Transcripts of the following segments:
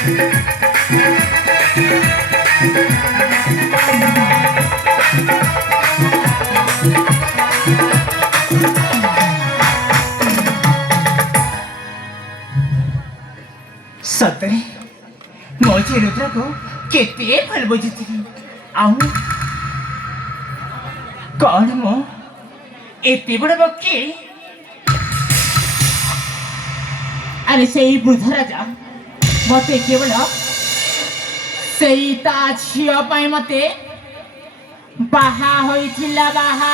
सतरे मोचे रुद्र को केते फल बुझुଥିଲି आउ कौन मो एते बड़ बक्की अरे सेई बुध राजा मते केवल सेई ता छिया पाई मते बाहा होइथिला बाहा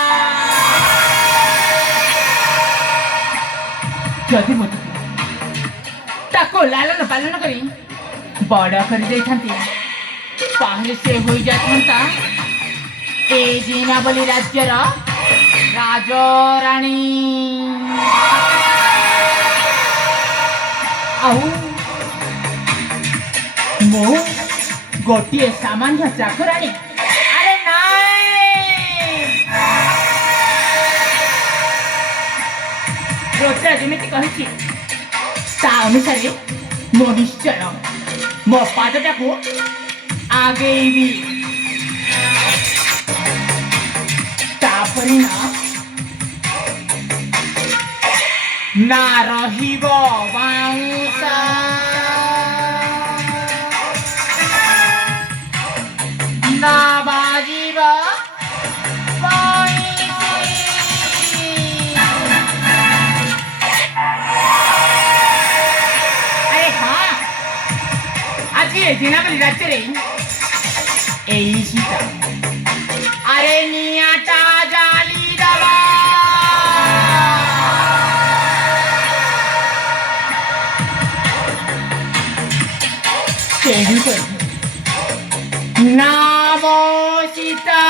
जदि मते ताको लालन पालन करी बड़ा कर देथांती ताहले से होई जाथंता ए जीनाबली राज्यर राजराणी आउ मो गोटिए सामान्य चाकराणी अरे नाई रोचा जेमिति कहिछि ता अनुसारे मो निश्चय मो पादटा को आगे भी तापरे ना रहिबो बाउंसा ना बाजिबो जीनाबली राज्य रे एई सीता अरे नियाटा जाली दबा केहू कर नामो सीता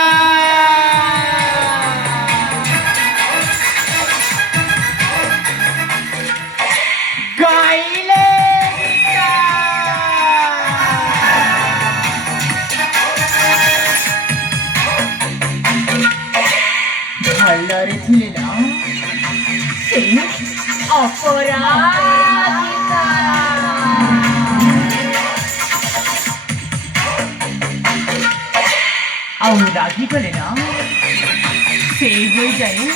गाइले भल्लरे थिले ना से अपराजिता आउ राजी कले ना से होई जाए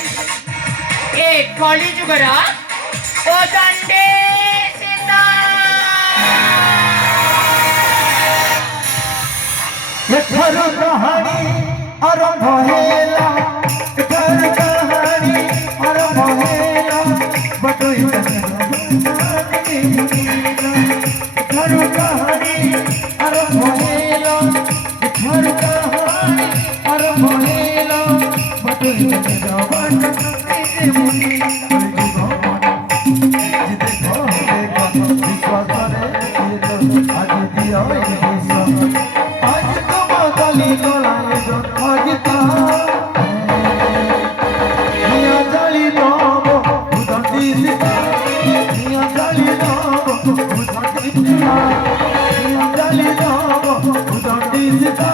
ए कली जुगरा ओ दंडे सीता एथरो कहानी आरंभ हेला एथरो कहानी आरंभ हेला बटोई एथरो कहानी आरंभ हेला एथरो कहानी आरंभ हेला बटोई जवान के मुनि विश्वास करे आज दिया आज तो बदली गलाए गीता निया जली नब उदंती सीता निया जली नब उदंती सीता निया जली नब उदंती सीता